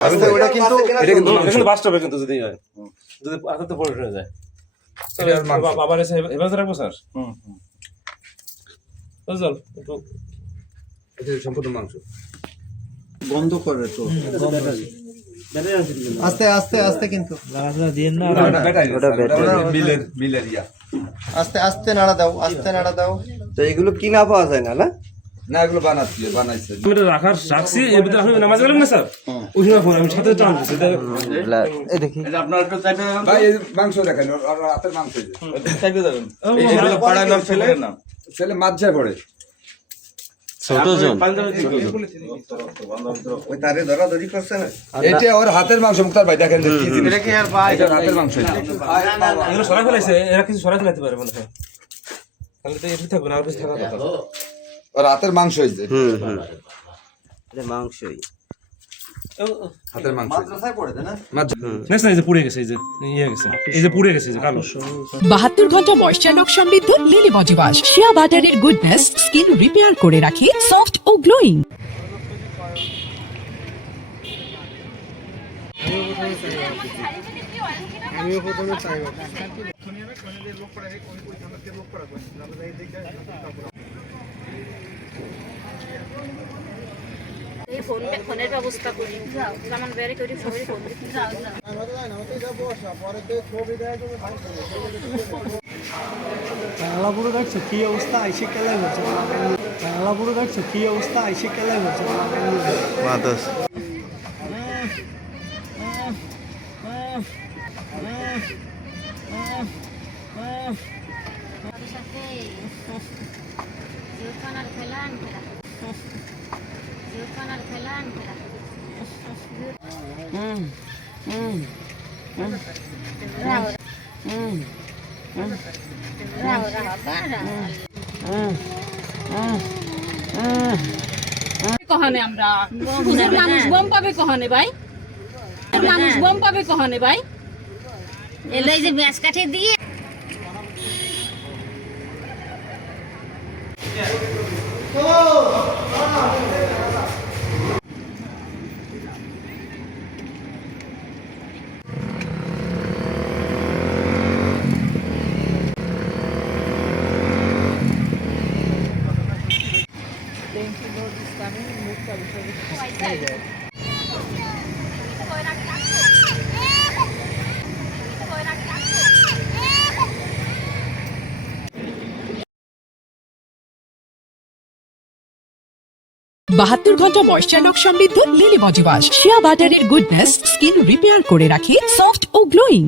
আস্তে ওটা কিন্তু বাস্তবে কিন্তু যদি হয় যদি আস্তে পড়ে শুনে যায় বাবার এসে এভাবে রাখবো স্যার চল একটু এটা সম্পূর্ণ মাংস বন্ধ করে তো আস্তে আস্তে আস্তে কিন্তু আস্তে আস্তে নাড়া দাও তো এগুলো কিনা পাওয়া যায় না না? না এগুলো বানাইছে রাখছি এর ভিতরে আপনি নামাজ গেলেন না স্যার ওই সময় ফোন আমি সাথে টানছি এই দেখি আপনার একটু চাইবে ভাই এই মাংস দেখেন আর হাতের মাংস চাইবে যাবেন এইগুলো পাড়ানোর ছেলে মাঝে পড়ে ছোট জন ওই তারে ধরাধরি করছে না এটা ওর হাতের মাংস মুক্তার ভাই দেখেন কি জিনিস এটা কি আর ভাই এটা হাতের মাংস এগুলো সরাই ফেলাইছে এরা কিছু সরাই ফেলাইতে পারে মনে হয় তাহলে তো এটি থাকবে না আর কিছু থাকার কথা ওর হাতের মাংস হইছে এটা মাংসই হাতের মাংস মাদ্রাসায় পড়ে না মাঝে নেক্সট না এই যে পুড়ে গেছে এই যে ইয়ে গেছে এই যে পুড়ে গেছে এই যে কালো 72 ঘন্টা ময়শ্চার সমৃদ্ধ লিলি বডি ওয়াশ শিয়া বাটারের গুডনেস স্কিন রিপেয়ার করে রাখে সফট ও গ্লোয়িং। এই ফোনের ব্যবস্থা করি সামান বেরে করি সবাই ফোন বাংলাপুরে দেখছো কি অবস্থা আইসি কেলাই হচ্ছে বাংলাপুরে দেখছো কি অবস্থা আইসি কেলাই হচ্ছে মাদাস কহনে আমরা হুজুর মানুষ বম পাবে কহনে ভাই মানুষ বম পাবে কহনে ভাই এলে যে ব্যাস কাঠে দিয়ে বাহাত্তর ঘন্টা ময়শ্চার সমৃদ্ধ লিলি বডি ওয়াশ শিয়া বাটারের গুডনেস স্কিন রিপেয়ার করে রাখে সফট ও গ্লোয়িং।